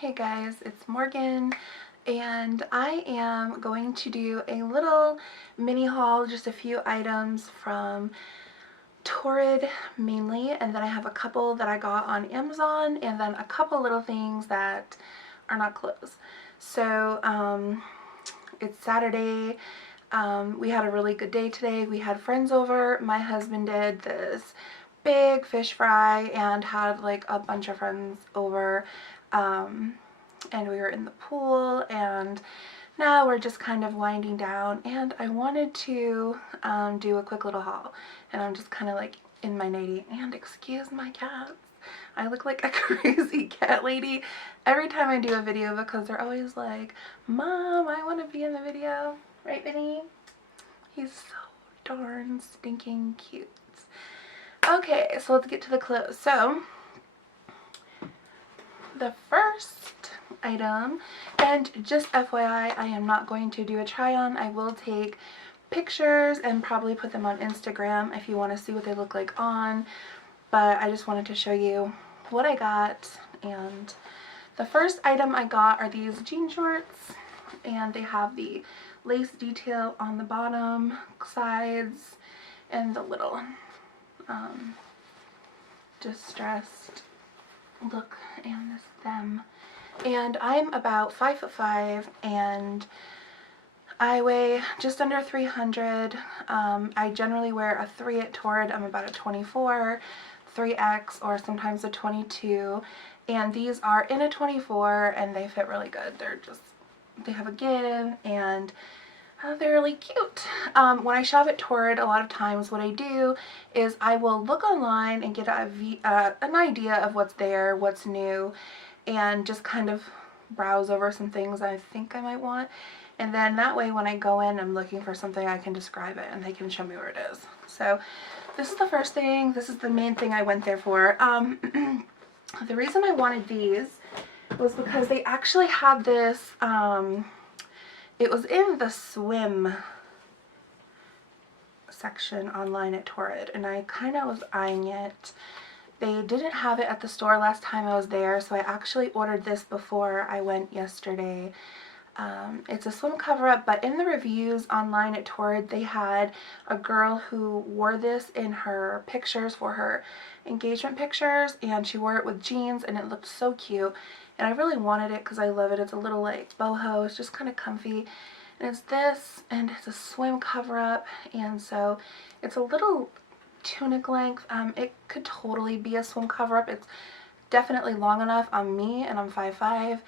Hey guys, it's Morgan and I am going to do a little mini haul, just a few items from Torrid mainly, and then I have a couple that I got on Amazon and then a couple little things that are not clothes. So it's Saturday. We had a really good day today. We had friends over. My husband did this big fish fry and had like a bunch of friends over, and we were in the pool, and now we're just kind of winding down, and I wanted to do a quick little haul, and I'm just kind of like in my nightie, and excuse my cats, I look like a crazy cat lady every time I do a video because they're always like, Mom, I want to be in the video, right Vinny? He's so darn stinking cute. Okay, so let's get to the clothes. So the first item, and just FYI, I am not going to do a try on. I will take pictures and probably put them on Instagram if you want to see what they look like on, but I just wanted to show you what I got. And the first item I got are these jean shorts, and they have the lace detail on the bottom, sides, and the little distressed look, and this them. And I'm about 5'5", and I weigh just under 300. I generally wear a 3 at Torrid. I'm about a 24, 3X, or sometimes a 22, and these are in a 24 and they fit really good. They have a give, and they're really cute. When I shop at Torrid, a lot of times what I do is I will look online and get an idea of what's there, what's new, and just kind of browse over some things I think I might want. And then that way when I go in, I'm looking for something, I can describe it and they can show me where it is. So this is the first thing. This is the main thing I went there for. The reason I wanted these was because they actually had this, it was in the swim section online at Torrid, and I kind of was eyeing it. They didn't have it at the store last time I was there, so I actually ordered this before I went yesterday. It's a swim cover-up, but in the reviews online at Torrid, they had a girl who wore this in her pictures for her engagement pictures, and she wore it with jeans, and it looked so cute. And I really wanted it because I love it. It's a little like boho. It's just kind of comfy. And it's this, and it's a swim cover-up, and so it's a little tunic length. It could totally be a swim cover-up. It's definitely long enough on me, and I'm 5'5",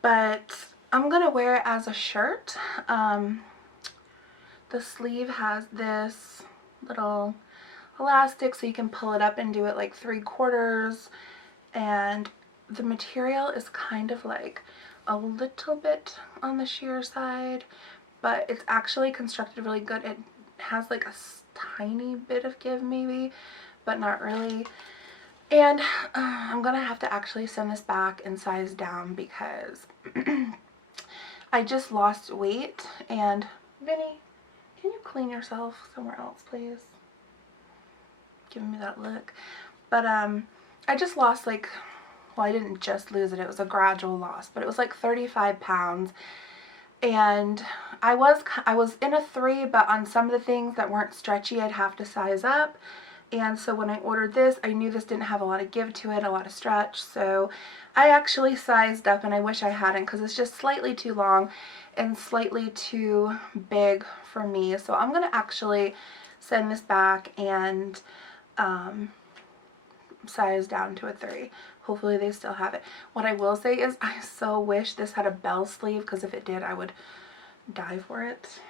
but I'm gonna wear it as a shirt. The sleeve has this little elastic so you can pull it up and do it like 3/4, and the material is kind of like a little bit on the sheer side, but it's actually constructed really good. It has like a tiny bit of give maybe, but not really. And I'm gonna have to actually send this back and size down because I just lost weight. And Vinny, can you clean yourself somewhere else please? Giving me that look. But I just lost like, well, I didn't just lose it, it was a gradual loss, but it was like 35 pounds. And I was in a 3, but on some of the things that weren't stretchy, I'd have to size up. And so when I ordered this, I knew this didn't have a lot of give to it, a lot of stretch, so I actually sized up, and I wish I hadn't because it's just slightly too long and slightly too big for me. So I'm going to actually send this back and size down to a 3. Hopefully they still have it. What I will say is I so wish this had a bell sleeve, because if it did, I would die for it.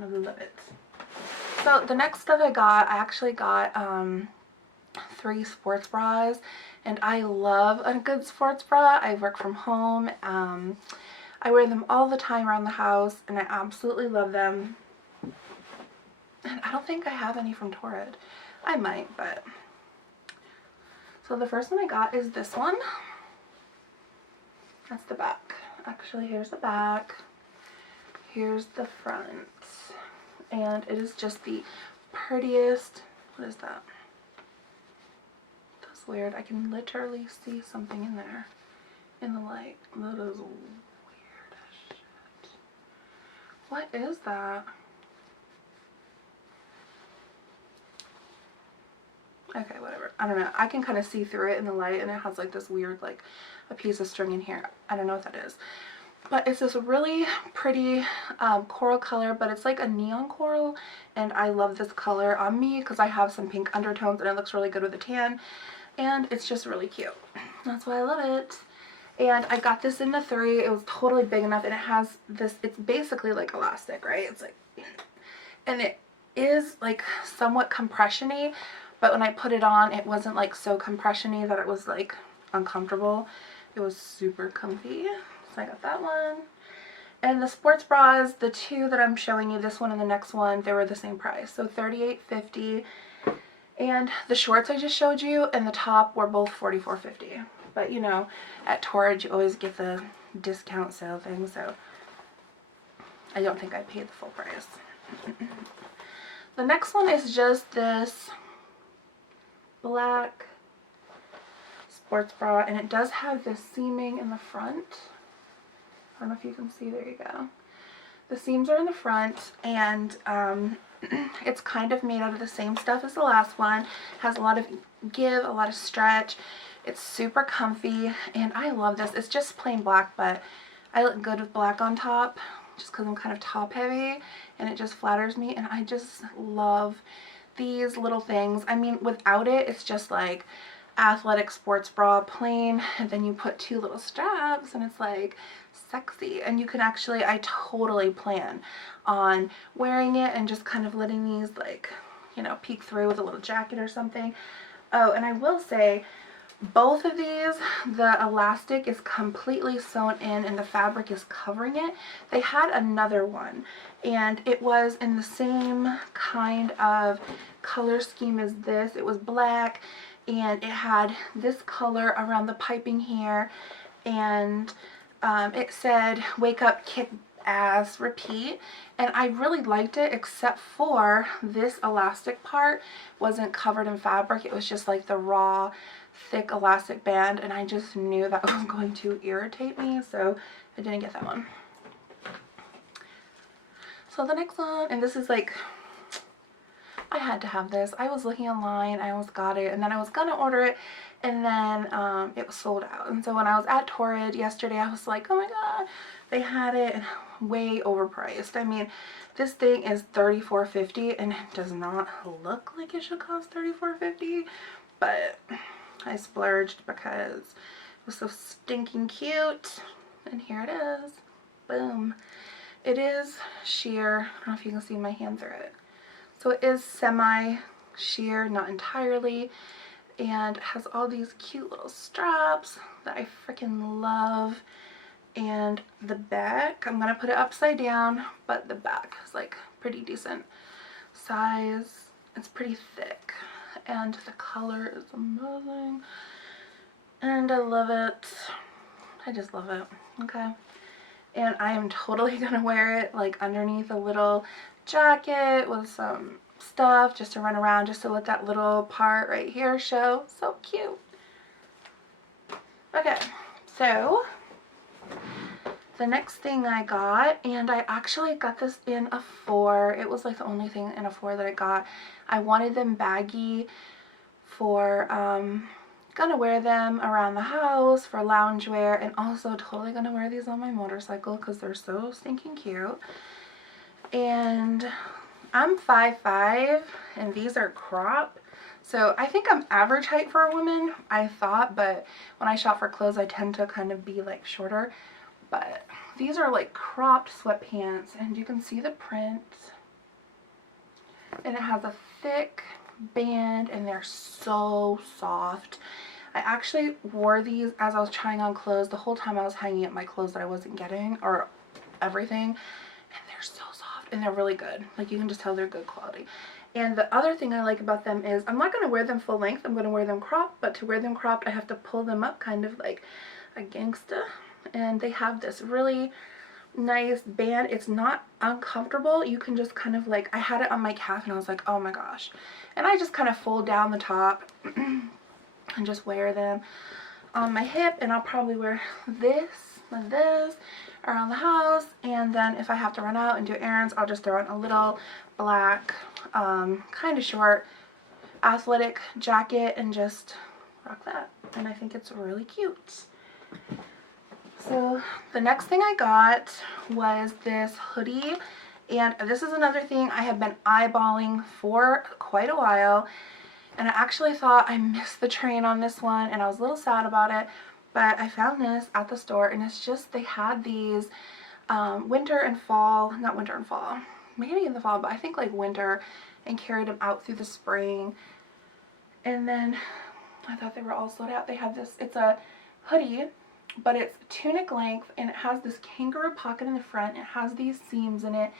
I love it. So the next stuff I actually got 3 sports bras, and I love a good sports bra. I work from home. I wear them all the time around the house, and I absolutely love them. And I don't think I have any from Torrid. I might, but... So the first one I got is this one. That's the back. Actually, here's the back. Here's the front. And it is just the prettiest. What is that? That's weird. I can literally see something in there. in the light. That is weird as shit. What is that? Okay, whatever. I don't know. I can kind of see through it in the light, and it has like this weird, like a piece of string in here. I don't know what that is. But it's this really pretty coral color, but it's like a neon coral, and I love this color on me because I have some pink undertones and it looks really good with a tan, and it's just really cute. That's why I love it. And I got this in the 3. It was totally big enough, and it has this, it's basically like elastic, right? It's like, and it is like somewhat compression-y, but when I put it on, it wasn't like so compression-y that it was like uncomfortable. It was super comfy. So I got that one. And the sports bras, the 2 that I'm showing you, this one and the next one, they were the same price. So $38.50. And the shorts I just showed you and the top were both $44.50. But you know, at Torrid you always get the discount sale thing, so I don't think I paid the full price. The next one is just this black sports bra, and it does have this seaming in the front. I don't know if you can see, there you go. The seams are in the front, and it's kind of made out of the same stuff as the last one. It has a lot of give, a lot of stretch. It's super comfy, and I love this. It's just plain black, but I look good with black on top just because I'm kind of top heavy, and it just flatters me, and I just love these little things. I mean, without it, it's just like athletic sports bra, plain, and then you put 2 little straps, and it's like sexy. And you can actually, I totally plan on wearing it and just kind of letting these, like, you know, peek through with a little jacket or something. Oh, and I will say, both of these, the elastic is completely sewn in and the fabric is covering it. They had another one, and it was in the same kind of color scheme as this. It was black, and it had this color around the piping here, and it said wake up, kick ass, repeat, and I really liked it, except for this elastic part wasn't covered in fabric. It was just like the raw thick elastic band, and I just knew that was going to irritate me, so I didn't get that one. So the next one, and this is like, I had to have this. I was looking online, I almost got it, and then I was gonna order it, and then it was sold out. And so when I was at Torrid yesterday, I was like, oh my god, they had it, and way overpriced. I mean, this thing is $34.50, and it does not look like it should cost $34.50, but I splurged because it was so stinking cute, and here it is. Boom. It is sheer. I don't know if you can see my hand through it. So it is semi sheer, not entirely, and it has all these cute little straps that I freaking love. And the back, I'm gonna put it upside down, but the back is like pretty decent size. It's pretty thick, and the color is amazing, and I love it. I just love it. Okay, and I am totally gonna wear it like underneath a little jacket with some stuff just to run around, just to let that little part right here show. So cute. Okay, so the next thing I got, and I actually got this in a 4. It was like the only thing in a 4 that I got. I wanted them baggy for gonna wear them around the house for loungewear, and also totally gonna wear these on my motorcycle because they're so stinking cute. And I'm 5'5", and these are crop, so I think I'm average height for a woman, I thought, but when I shop for clothes I tend to kind of be like shorter. But these are like cropped sweatpants, and you can see the print, and it has a thick band, and they're so soft. I actually wore these as I was trying on clothes the whole time I was hanging up my clothes that I wasn't getting, or everything, and they're so soft, and they're really good. Like, you can just tell they're good quality. And the other thing I like about them is I'm not going to wear them full length, I'm going to wear them cropped, but to wear them cropped I have to pull them up kind of like a gangsta. And they have this really nice band. It's not uncomfortable. You can just kind of like, I had it on my calf and I was like, oh my gosh. And I just kind of fold down the top and just wear them. on my hip, and I'll probably wear this and this around the house, and then if I have to run out and do errands, I'll just throw on a little black kind of short athletic jacket and just rock that, and I think it's really cute. So the next thing I got was this hoodie, and this is another thing I have been eyeballing for quite a while, and I actually thought I missed the train on this one, and I was a little sad about it, but I found this at the store, and it's just, they had these winter and fall, not winter and fall, maybe in the fall, but I think like winter, and carried them out through the spring. And then I thought they were all sold out. They have this, it's a hoodie, but it's tunic length, and it has this kangaroo pocket in the front. It has these seams in it,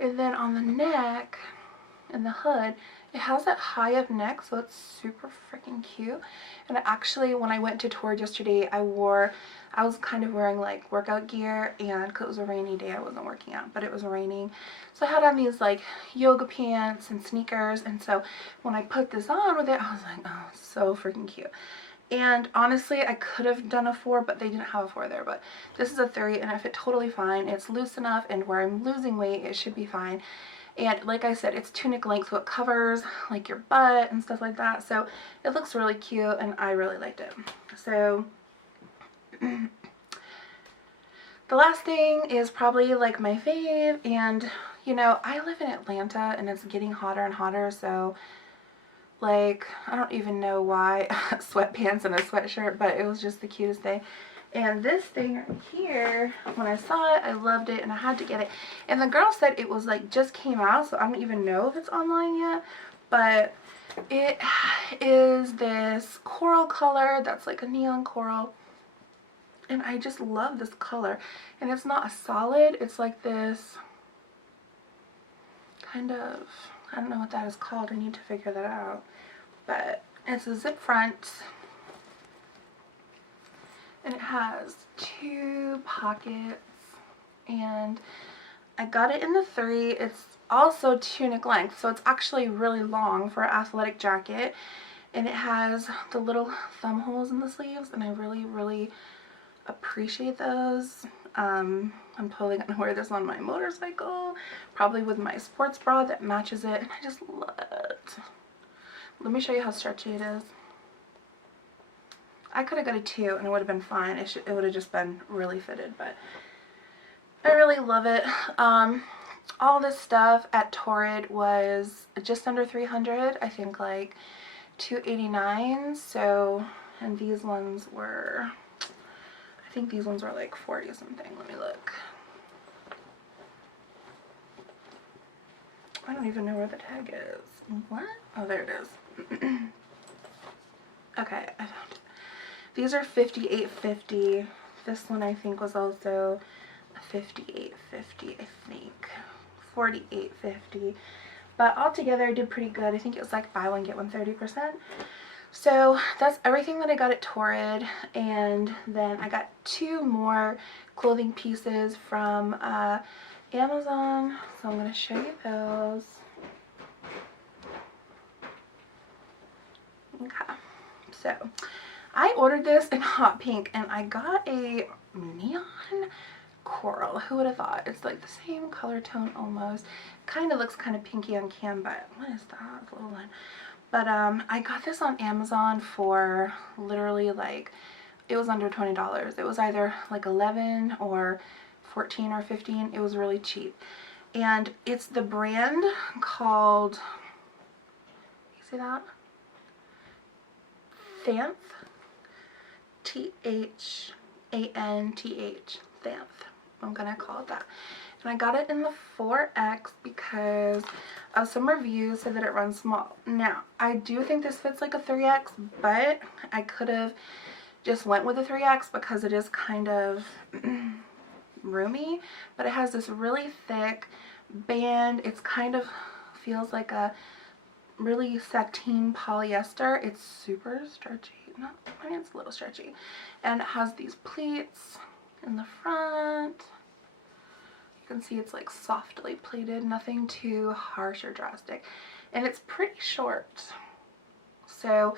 and then on the neck and the hood, it has that high up neck, so it's super freaking cute. And actually, when I went to Torrid yesterday, I was kind of wearing like workout gear, and because it was a rainy day, I wasn't working out, but it was raining, so I had on these like yoga pants and sneakers, and so when I put this on with it, I was like, oh, so freaking cute. And honestly, I could have done a 4, but they didn't have a 4 there, but this is a 3, and I fit totally fine. It's loose enough, and where I'm losing weight, it should be fine. And like I said, it's tunic length, so it covers like your butt and stuff like that. So it looks really cute, and I really liked it. So the last thing is probably like my fave, and you know, I live in Atlanta and it's getting hotter and hotter, so like, I don't even know why sweatpants and a sweatshirt, but it was just the cutest thing. And this thing right here, when I saw it, I loved it, and I had to get it. And the girl said it was like just came out, so I don't even know if it's online yet, but it is this coral color that's like a neon coral, and I just love this color. And it's not a solid, it's like this kind of, I don't know what that is called, I need to figure that out, but it's a zip front, and it has 2 pockets, and I got it in the 3. It's also tunic length, so it's actually really long for an athletic jacket, and it has the little thumb holes in the sleeves, and I really appreciate those. I'm totally gonna wear this on my motorcycle, probably with my sports bra that matches it, and I just love it. Let me show you how stretchy it is. I could have got a 2 and it would have been fine. It would have just been really fitted, but I really love it. All this stuff at Torrid was just under $300, I think like $289. So, and these ones were, I think these ones were like 40 something. Let me look. I don't even know where the tag is. What? Oh, there it is. Okay, I found it. These are $58.50. This one I think was also $58.50, I think. $48.50. But altogether I did pretty good. I think it was like buy one get one 30%. So that's everything that I got at Torrid, and then I got 2 more clothing pieces from Amazon, so I'm going to show you those. Okay, so I ordered this in hot pink, and I got a neon coral. Who would have thought? It's like the same color tone almost. Kind of looks kind of pinky on cam, but what is that? It's a little one. But I got this on Amazon for literally like, it was under $20. It was either like 11 or 14 or 15. It was really cheap. And it's the brand called, you see that? Thanth. Thanth. Thanth. I'm gonna call it that. And I got it in the 4X because some reviews said that it runs small. Now, I do think this fits like a 3X, but I could have just went with a 3X because it is kind of roomy, but it has this really thick band. It's kind of feels like a really sateen polyester. It's super stretchy. No, I mean, it's a little stretchy. And it has these pleats in the front. You can see it's like softly pleated, nothing too harsh or drastic, and it's pretty short. So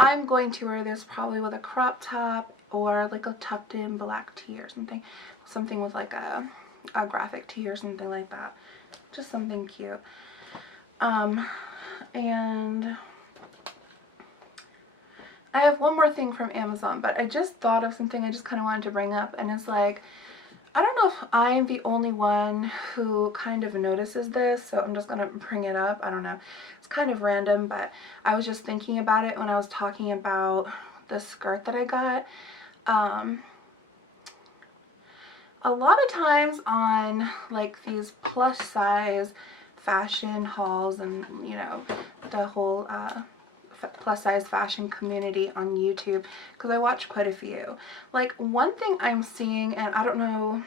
I'm going to wear this probably with a crop top or like a tucked in black tee or something. Something with like a graphic tee or something like that. Just something cute. And I have one more thing from Amazon, but I just thought of something I just kind of wanted to bring up, and it's like, I don't know if I'm the only one who kind of notices this, so I'm just going to bring it up. I don't know. It's kind of random, but I was just thinking about it when I was talking about the skirt that I got. A lot of times on like these plus size fashion hauls and, you know, the whole plus size fashion community on YouTube, because I watch quite a few. Like, one thing I'm seeing, and I don't know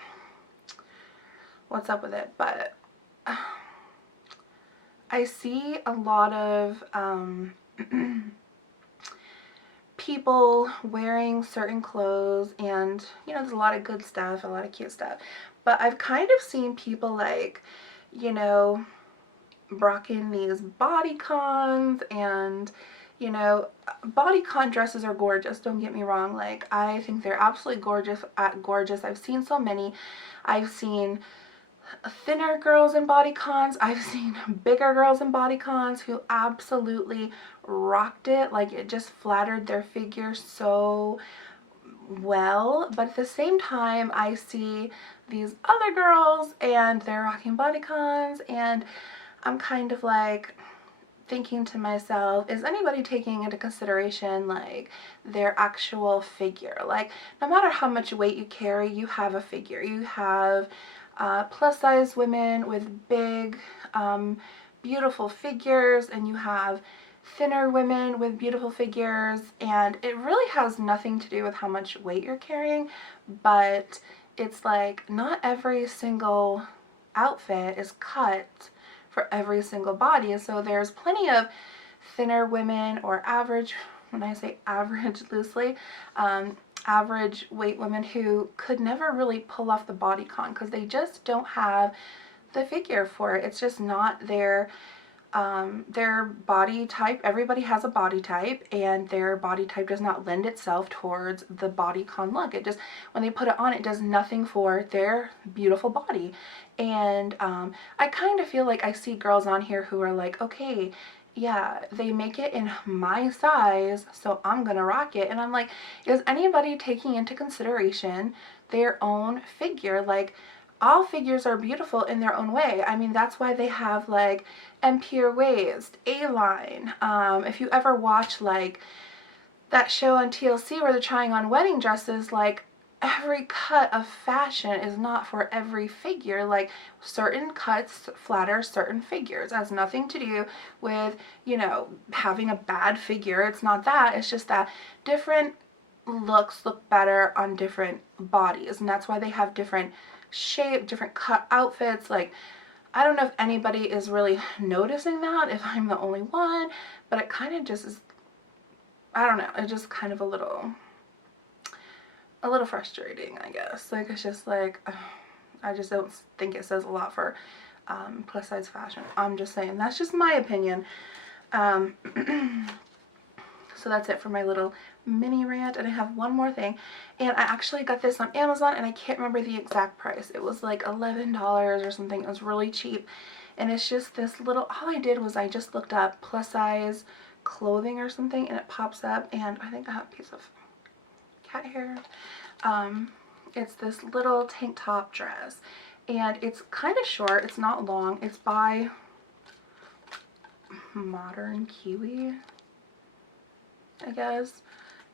what's up with it, but I see a lot of people wearing certain clothes, and you know, there's a lot of good stuff, a lot of cute stuff, but I've kind of seen people like, you know, rocking these bodycons, and you know, bodycon dresses are gorgeous, don't get me wrong. Like, I think they're absolutely gorgeous. I've seen so many. I've seen thinner girls in bodycons. I've seen bigger girls in bodycons who absolutely rocked it. Like, it just flattered their figure so well. But at the same time, I see these other girls and they're rocking bodycons, and I'm kind of like thinking to myself, is anybody taking into consideration like their actual figure? Like, no matter how much weight you carry, you have a figure. You have plus size women with big beautiful figures, and you have thinner women with beautiful figures, and it really has nothing to do with how much weight you're carrying, but it's like not every single outfit is cut for every single body. And so there's plenty of thinner women, or average, when I say average loosely, average weight women who could never really pull off the bodycon because they just don't have the figure for it. It's just not their body type. Everybody has a body type, and their body type does not lend itself towards the bodycon look. It just, when they put it on, it does nothing for their beautiful body. And I kind of feel like I see girls on here who are like, okay, yeah, they make it in my size, so I'm gonna rock it. And I'm like, is anybody taking into consideration their own figure? Like, all figures are beautiful in their own way. I mean, that's why they have like empire waist, A-line. If you ever watch like that show on TLC where they're trying on wedding dresses, like, every cut of fashion is not for every figure. Like, certain cuts flatter certain figures. It has nothing to do with, you know, having a bad figure. It's not that. It's just that different looks look better on different bodies, and that's why they have different shape, different cut outfits. Like, I don't know if anybody is really noticing that, if I'm the only one, but it kind of just is, I don't know, it's just kind of a little frustrating, I guess. Like, it's just like, I just don't think it says a lot for plus size fashion. I'm just saying, that's just my opinion. So that's it for my little mini rant, and I have one more thing, and I actually got this on Amazon, and I can't remember the exact price. It was like $11 or something. It was really cheap, and it's just this little, all I did was I just looked up plus size clothing or something, and it pops up, and I think I have a piece of cat hair. It's this little tank top dress, and it's kind of short. It's not long. It's by Modern Kiwi, I guess.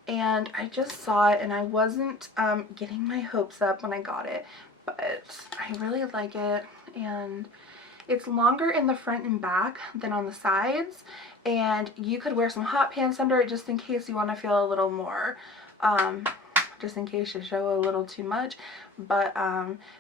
And I just saw it, and I wasn't getting my hopes up when I got it, but I really like it. And it's longer in the front and back than on the sides, and you could wear some hot pants under it just in case you want to feel a little more, just in case you show a little too much. But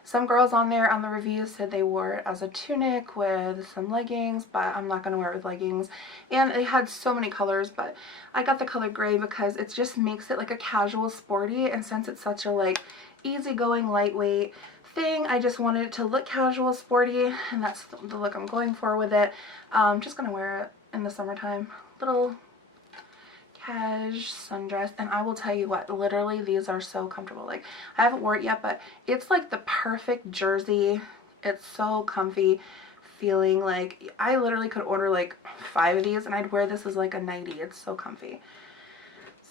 some girls on there on the reviews said they wore it as a tunic with some leggings, but I'm not going to wear it with leggings. And they had so many colors, but I got the color gray because it just makes it like a casual sporty, and since it's such a like easygoing, lightweight thing, I just wanted it to look casual, sporty, and that's the look I'm going for with it. Just going to wear it in the summertime. Little cash sundress, and I will tell you what, literally these are so comfortable. Like, I haven't worn it yet, but it's like the perfect jersey. It's so comfy feeling. Like, I literally could order like 5 of these and I'd wear this as like a nightie. It's so comfy.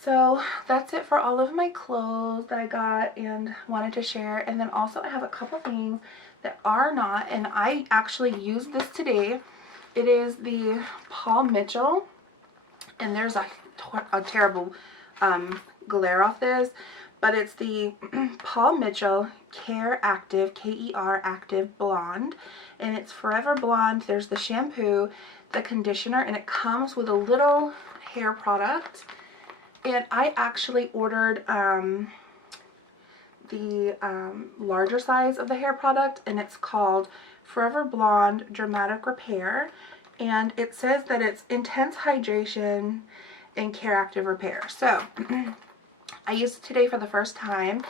So that's it for all of my clothes that I got and wanted to share. And then also I have a couple things that are not, and I actually used this today. It is the Paul Mitchell, and there's a terrible glare off this, but it's the Paul Mitchell Care Active, K-E-R Active Blonde, and it's Forever Blonde. There's the shampoo, the conditioner, and it comes with a little hair product. And I actually ordered the larger size of the hair product, and it's called Forever Blonde Dramatic Repair, and it says that it's intense hydration and care active repair. So I used it today for the first time,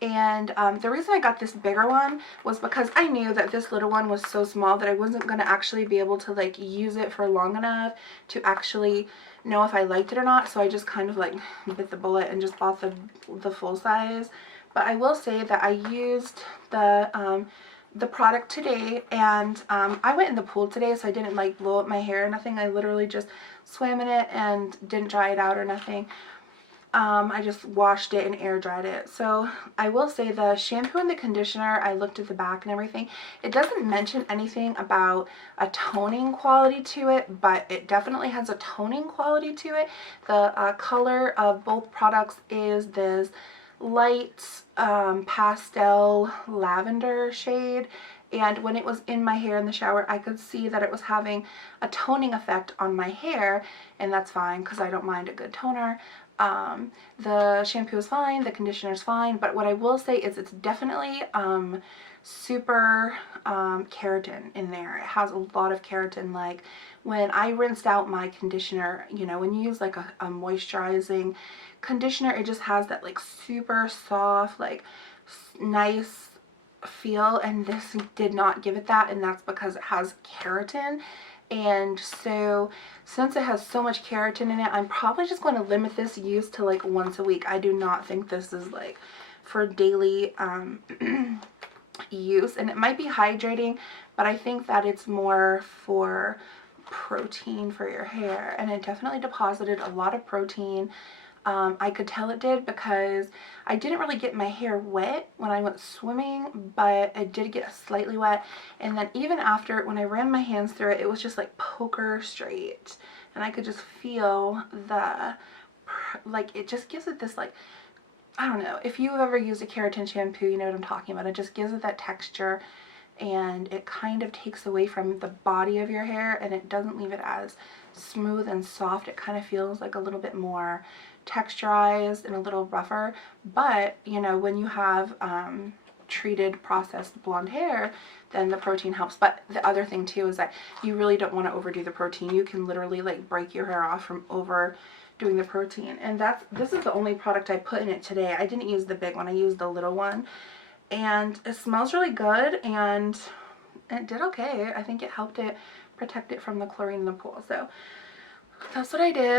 and the reason I got this bigger one was because I knew that this little one was so small that I wasn't going to actually be able to like use it for long enough to actually know if I liked it or not. So I just kind of like bit the bullet and just bought the full size. But I will say that I used the product today, and I went in the pool today, so I didn't like blow up my hair or nothing. I literally just swam in it and didn't dry it out or nothing. I just washed it and air dried it. So I will say the shampoo and the conditioner, I looked at the back and everything. It doesn't mention anything about a toning quality to it, but it definitely has a toning quality to it. The color of both products is this light pastel lavender shade, and when it was in my hair in the shower, I could see that it was having a toning effect on my hair, and that's fine because I don't mind a good toner. The shampoo is fine, the conditioner is fine, but what I will say is it's definitely super keratin in there. It has a lot of keratin. Like, when I rinsed out my conditioner, you know, when you use like a moisturizing conditioner, it just has that like super soft, like nice feel, and this did not give it that, and that's because it has keratin. And so since it has so much keratin in it, I'm probably just going to limit this use to like once a week. I do not think this is like for daily use, and it might be hydrating, but I think that it's more for protein for your hair, and it definitely deposited a lot of protein. I could tell it did because I didn't really get my hair wet when I went swimming, but it did get slightly wet, and then even after, when I ran my hands through it, it was just like poker straight, and I could just feel the, like, it just gives it this, like, I don't know, if you've ever used a keratin shampoo, you know what I'm talking about. It just gives it that texture, and it kind of takes away from the body of your hair, and it doesn't leave it as smooth and soft. It kind of feels like a little bit more texturized and a little rougher. But you know, when you have treated processed blonde hair, then the protein helps. But the other thing too is that you really don't want to overdo the protein. You can literally like break your hair off from overdoing the protein. And this is the only product I put in it today. I didn't use the big one, I used the little one, and it smells really good, and it did okay. I think it helped it protect it from the chlorine in the pool. So that's what I did.